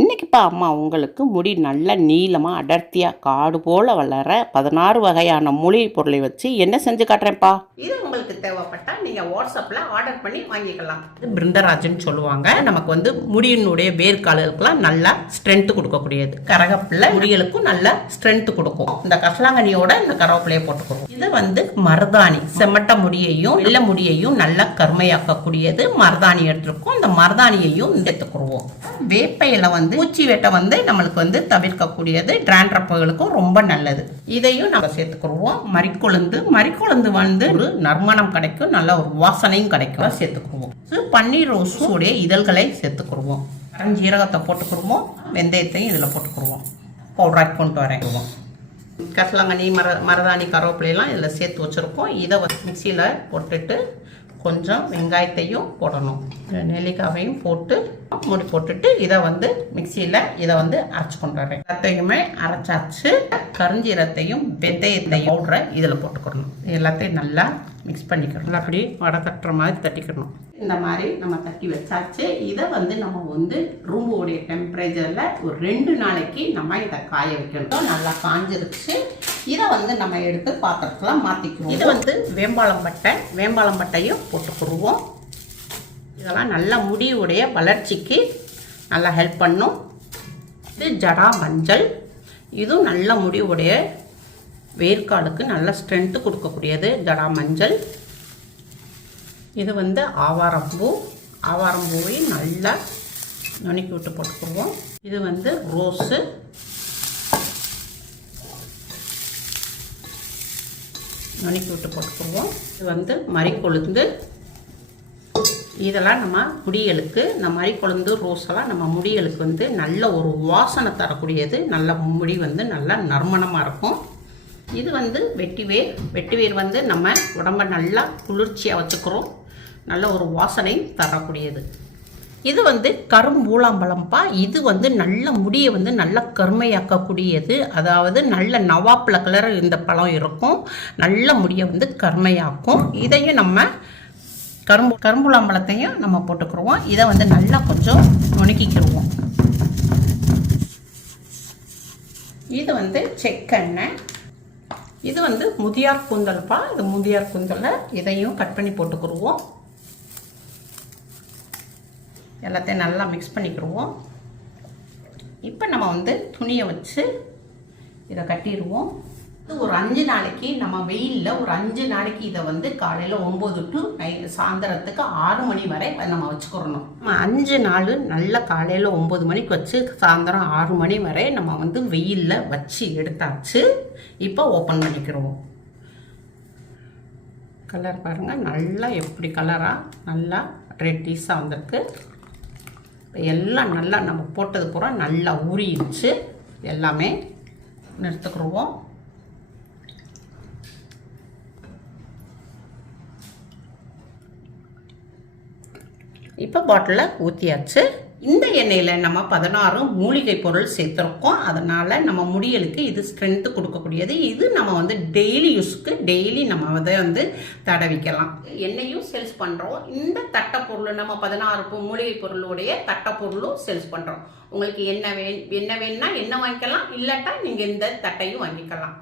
இன்றைக்கிப்பா அம்மா உங்களுக்கு முடி நல்ல நீளமாக அடர்த்தியாக காடு போல் வளர பதினாறு வகையான மூலிகை பொருளை வச்சு என்ன செஞ்சு காட்டுறேன்ப்பா? இது உங்களுக்கு தேவைப்பட்டால் நீங்கள் வாட்ஸ்அப்பில் ஆர்டர் பண்ணி வாங்கிக்கலாம். இது பிருந்தராஜன் சொல்லுவாங்க. நமக்கு வந்து முடியினுடைய வேர்க்காலுக்கெல்லாம் நல்லா ஸ்ட்ரென்த்து கொடுக்கக்கூடியது. கரகப்பில் முடிகளுக்கும் நல்ல ஸ்ட்ரென்த்து கொடுக்கும். இந்த கசலாங்கனியோட இந்த கருவேப்பிலையை போட்டுக்கணும் இது வந்து மருதாணி. செம்மட்ட முடியையும் வெள்ளை முடியையும் நல்லா கருமையாக்கக்கூடியது. மருதாணி எடுத்துருக்கோம். இந்த மருதாணியையும் எடுத்துக்கிடுவோம் வேப்பையில வந்து வந்து பூச்சி வெட்டை வந்து நம்மளுக்கு வந்து தவிர்க்கக்கூடியது டிராண்ட்ரப்புகளுக்கும் ரொம்ப நல்லது. இதையும் நம்ம சேர்த்துக்கிடுவோம் மறிக்கொழுந்து மறிக்கொழுந்து வந்து ஒரு நறுமணம் கிடைக்கும். நல்ல ஒரு வாசனையும் கிடைக்கும். சேர்த்துக்கிடுவோம் பன்னீர் ரோஸுடைய இதழ்களை சேர்த்துக்கிடுவோம் ஜீரகத்தை போட்டுக்கிடுவோம் வெந்தயத்தையும் இதில் போட்டுக்கிடுவோம் பவுடராக்கி கொண்டு வரேன். கசலாங்கண்ணி மர மரதாணி கருவேப்பிலையெல்லாம் இதில் சேர்த்து வச்சுருக்கோம். இதை மிக்சியில் போட்டுட்டு கொஞ்சம் வெங்காயத்தையும் போடணும். நெல்லிக்காவையும் போட்டு மூடி போட்டுட்டு இதை வந்து மிக்சியில் இதை வந்து அரைச்சி கொண்டு வரேன் எல்லாத்தையுமே அரைச்சாச்சு. கருஞ்சீரத்தையும் வெந்தயத்தையும் பவுடரை இதில் போட்டுக்கணும். எல்லாத்தையும் நல்லா மிக்ஸ் பண்ணிக்கணும். அப்படி வடை தட்டுற மாதிரி தட்டிக்கணும். இந்த மாதிரி நம்ம தட்டி வச்சாச்சு. இதை வந்து நம்ம வந்து ரூமுடைய டெம்பரேச்சரில் ஒரு ரெண்டு நாளைக்கு நம்ம இதை காய வைக்கணும். நல்லா காஞ்சிருச்சு இதை வந்து நம்ம எடுத்து பாத்திரத்தில் மாற்றிக்குவோம் இது வந்து வேம்பாளம் பட்டை வேம்பாளம் பட்டையும் போட்டுக்கிடுவோம் இதெல்லாம் நல்ல முடியுடைய வளர்ச்சிக்கு நல்லா ஹெல்ப் பண்ணும். இது ஜடா மஞ்சள். இதுவும் நல்ல முடிவுடைய வேர்க்காலுக்கு நல்ல ஸ்ட்ரென்த்து கொடுக்கக்கூடியது ஜடா மஞ்சள். இது வந்து ஆவாரம்பூ. ஆவாரம்பூவையும் நல்லா நுணுக்கி விட்டு போட்டுக்கிடுவோம் இது வந்து ரோஸு நுணுக்கி விட்டு போட்டுக்குவோம். இது வந்து மறிக்கொழுந்து இதெல்லாம் நம்ம முடிகளுக்கு இந்த மாதிரி கொழுந்து ரோஸெல்லாம் நம்ம முடிகளுக்கு வந்து நல்ல ஒரு வாசனை தரக்கூடியது. நல்ல முடி வந்து நல்லா நறுமணமாக இருக்கும். இது வந்து வெட்டிவேர் வெட்டிவேர் வந்து நம்ம உடம்ப நல்லா குளிர்ச்சியாக வச்சுக்கிறோம். நல்ல ஒரு வாசனை தரக்கூடியது. இது வந்து கரும்பூலாம்பழம்ப்பா இது வந்து நல்ல முடியை வந்து நல்ல கருமையாக்கக்கூடியது. அதாவது நல்ல நவாப்பில் கலர் இந்த பழம் இருக்கும். நல்ல முடியை வந்து கருமையாக்கும். இதையும் நம்ம கரும்பு கரும்புலாம்பழத்தையும் நம்ம போட்டுக்கிடுவோம் இதை வந்து நல்லா கொஞ்சம் நுணுக்கிக்கிடுவோம் இது வந்து செக்கெண்ணெய். இது வந்து முதியார் கூந்தல்ப்பா இது முதியார் கூந்தலை இதையும் கட் பண்ணி போட்டுக்கிடுவோம் எல்லாத்தையும் நல்லா மிக்ஸ் பண்ணிக்கிடுவோம். இப்போ நம்ம வந்து துணியை வச்சு இதை கட்டிடுவோம். ஒரு அஞ்சு நாளைக்கு நம்ம வெயிலில் ஒரு அஞ்சு நாளைக்கு இதை வந்து காலையில் ஒம்பது டு நை சாயந்தரத்துக்கு ஆறு மணி வரை நம்ம வச்சுக்கிறணும். நம்ம அஞ்சு நாள் நல்ல காலையில் ஒம்பது மணிக்கு வச்சு சாயந்தரம் ஆறு மணி வரை நம்ம வந்து வெயிலில் வச்சு எடுத்தாச்சு. இப்போ ஓப்பன் பண்ணிக்கிறோம் கலர் பாருங்கள் நல்லா எப்படி கலராக நல்லா ரெட்டிஸாக வந்திருக்கு. எல்லாம் நல்லா நம்ம போட்டது பூரா நல்லா ஊறிடுச்சு எல்லாமே நிறுத்துக்கிடுவோம் இப்போ பாட்டிலில் ஊற்றியாச்சு இந்த எண்ணெயில் நம்ம பதினாறு மூலிகை பொருள் சேர்த்துருக்கோம். அதனால் நம்ம முடியலுக்கு இது ஸ்ட்ரென்த்து கொடுக்கக்கூடியது. இது நம்ம வந்து டெய்லி யூஸ்க்கு டெய்லி நம்ம அதை வந்து தடவிக்கலாம். எண்ணெயும் சேல்ஸ் பண்ணுறோம் இந்த தட்டை பொருள் நம்ம பதினாறு மூலிகை பொருளுடைய தட்டை பொருளும் சேல்ஸ் பண்ணுறோம் உங்களுக்கு என்ன வே என்ன வேணும்னா என்ன வாங்கிக்கலாம் இல்லாட்டா நீங்கள் இந்த தட்டையும் வாங்கிக்கலாம்.